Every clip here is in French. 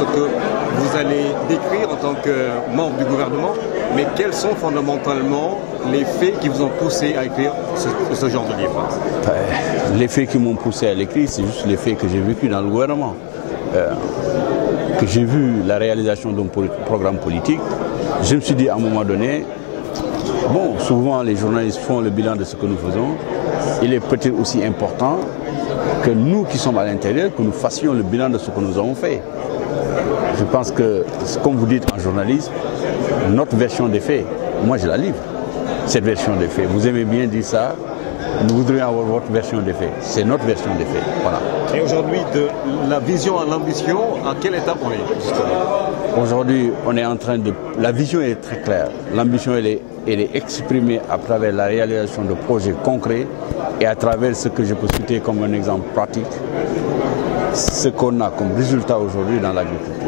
ce que vous allez décrire en tant que membre du gouvernement, mais quels sont fondamentalement les faits qui vous ont poussé à écrire ce genre de livre? Les faits qui m'ont poussé à l'écrire, c'est juste les faits que j'ai vécu dans le gouvernement. Que j'ai vu la réalisation d'un programme politique, je me suis dit à un moment donné, bon, souvent les journalistes font le bilan de ce que nous faisons, il est peut-être aussi important que nous qui sommes à l'intérieur, que nous fassions le bilan de ce que nous avons fait. Je pense que, comme vous dites en journalisme, notre version des faits, moi je la livre, cette version des faits. Vous aimez bien dire ça, nous voudrions avoir votre version des faits. C'est notre version des faits. Voilà. Et aujourd'hui, de la vision à l'ambition, à quelle étape on est justement? Aujourd'hui, on est en train de... La vision est très claire. L'ambition, elle est exprimée à travers la réalisation de projets concrets et à travers ce que je peux citer comme un exemple pratique, ce qu'on a comme résultat aujourd'hui dans l'agriculture.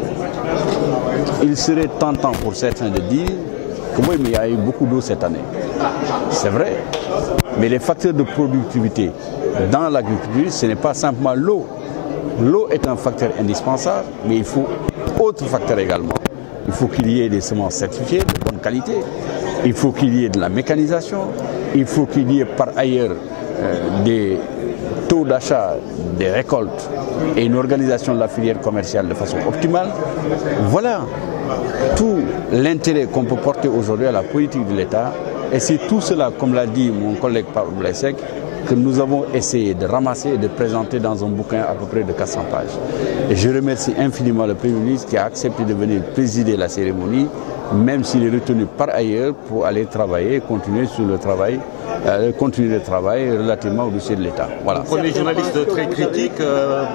Il serait tentant pour certains de dire que oui, mais il y a eu beaucoup d'eau cette année. C'est vrai. Mais les facteurs de productivité dans l'agriculture, ce n'est pas simplement l'eau. L'eau est un facteur indispensable, mais il faut autres facteurs également. Il faut qu'il y ait des semences certifiées de bonne qualité. Il faut qu'il y ait de la mécanisation. Il faut qu'il y ait par ailleurs des taux d'achat des récoltes et une organisation de la filière commerciale de façon optimale. Voilà tout l'intérêt qu'on peut porter aujourd'hui à la politique de l'État. Et c'est tout cela, comme l'a dit mon collègue Paul Blessec, que nous avons essayé de ramasser et de présenter dans un bouquin à peu près de 400 pages. Et je remercie infiniment le Premier ministre qui a accepté de venir présider la cérémonie, même s'il est retenu par ailleurs pour aller travailler, continuer sur le travail, continuer le travail relativement au dossier de l'État. Voilà. Pour les journalistes très critiques,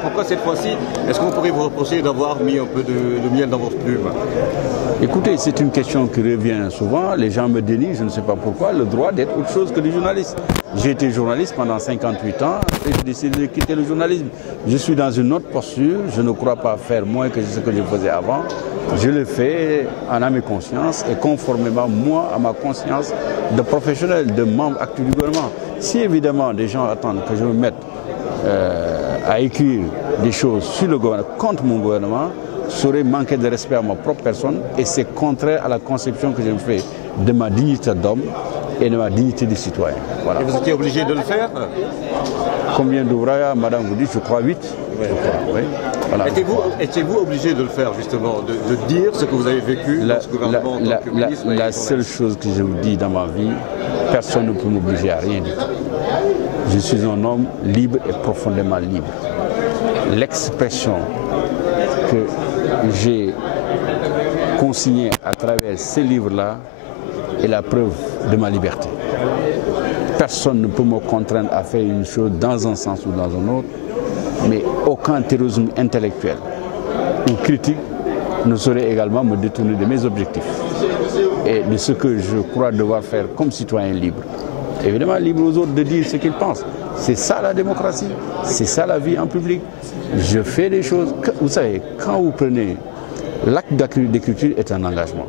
pourquoi cette fois-ci, est-ce qu'on pourrait vous reprocher d'avoir mis un peu de miel dans votre plume? Écoutez, c'est une question qui revient souvent. Les gens me dénient, je ne sais pas pourquoi, le droit d'être autre chose que des journalistes. J'ai été journaliste pendant 58 ans et j'ai décidé de quitter le journalisme. Je suis dans une autre posture, je ne crois pas faire moins que ce que je faisais avant. Je le fais en âme et conscience et conformément, moi, à ma conscience de professionnel, de membre actif du gouvernement. Si évidemment des gens attendent que je me mette à écrire des choses sur le gouvernement, contre mon gouvernement, serait manquer de respect à ma propre personne et c'est contraire à la conception que je me fais de ma dignité d'homme et de ma dignité de citoyen. Voilà. Et vous étiez obligé de le faire? Combien d'ouvrages, madame vous dit? Je crois 8. Oui. Oui. Voilà. Étiez-vous obligé de le faire justement, de dire ce que vous avez vécu dans ce gouvernement en tant que ministre? La seule chose que je vous dis dans ma vie, personne ne peut m'obliger à rien du tout. Je suis un homme libre et profondément libre. L'expression que j'ai consignée à travers ces livres-là est la preuve de ma liberté. Personne ne peut me contraindre à faire une chose dans un sens ou dans un autre, mais aucun terrorisme intellectuel ou critique ne saurait également me détourner de mes objectifs et de ce que je crois devoir faire comme citoyen libre. Évidemment, libre aux autres de dire ce qu'ils pensent. C'est ça la démocratie, c'est ça la vie en public. Je fais des choses. Vous savez, quand vous prenez l'acte d'écriture est un engagement.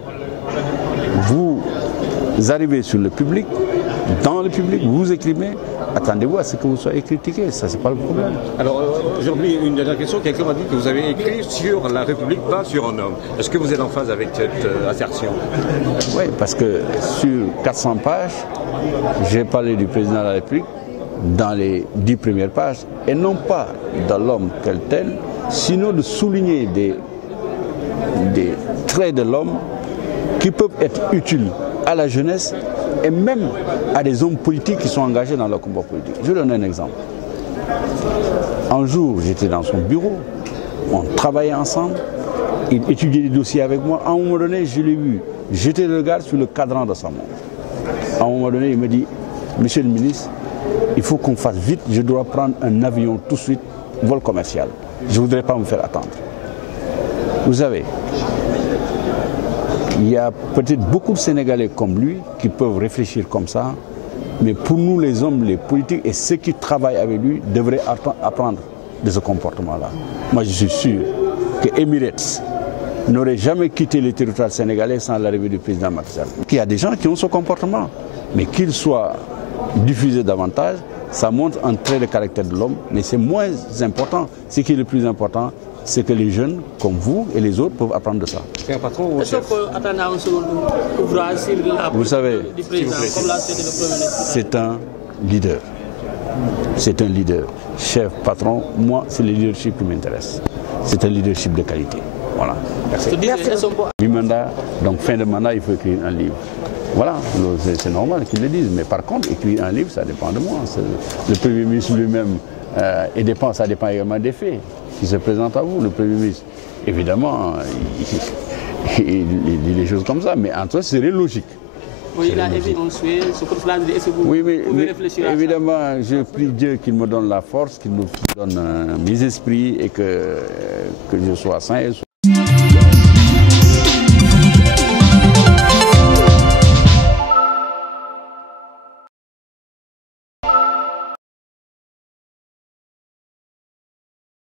Vous arrivez sur le public, dans le public, vous écrivez, attendez-vous à ce que vous soyez critiqué, ça c'est pas le problème. Alors aujourd'hui, une dernière question, quelqu'un m'a dit que vous avez écrit sur la République, pas sur un homme. Est-ce que vous êtes en phase avec cette assertion? Oui, parce que sur 400 pages, j'ai parlé du président de la République dans les 10 premières pages, et non pas de l'homme tel tel, sinon de souligner des traits de l'homme qui peuvent être utiles à la jeunesse et même à des hommes politiques qui sont engagés dans le combat politique. Je donne un exemple. Un jour, j'étais dans son bureau, on travaillait ensemble, il étudiait des dossiers avec moi. À un moment donné, je l'ai vu jeter le regard sur le cadran de sa montre. À un moment donné, il me dit, monsieur le ministre, il faut qu'on fasse vite, je dois prendre un avion tout de suite, vol commercial. Je ne voudrais pas me faire attendre. Vous savez, il y a peut-être beaucoup de Sénégalais comme lui qui peuvent réfléchir comme ça, mais pour nous les hommes, les politiques et ceux qui travaillent avec lui devraient apprendre de ce comportement-là. Moi je suis sûr que Emirates n'aurait jamais quitté le territoire sénégalais sans l'arrivée du président Macky Sall. Il y a des gens qui ont ce comportement, mais qu'il soit diffusé davantage, ça montre un trait de caractère de l'homme, mais c'est moins important. Ce qui est le plus important, c'est que les jeunes, comme vous et les autres, peuvent apprendre de ça. C'est un patron ou un chef? Est-ce qu'on peut attendre un second ouvrage sur la Vous savez, du président, comme l'a fait le Premier ministre? c'est un leader. C'est un leader. Chef, patron, moi, c'est le leadership qui m'intéresse. C'est un leadership de qualité. Voilà. Merci. Mi-mandat, donc fin de mandat, il faut écrire un livre. Voilà, c'est normal qu'ils le disent. Mais par contre, écrire un livre, ça dépend de moi. Le Premier ministre lui-même, ça dépend également des faits qui se présentent à vous. Le Premier ministre, évidemment, il dit des choses comme ça, mais en tout cas, c'est logique. Oui, il a émis un souhait, est-ce que vous pouvez réfléchir à ça? Évidemment, je prie Dieu qu'il me donne la force, qu'il me donne mes esprits et que je sois sain et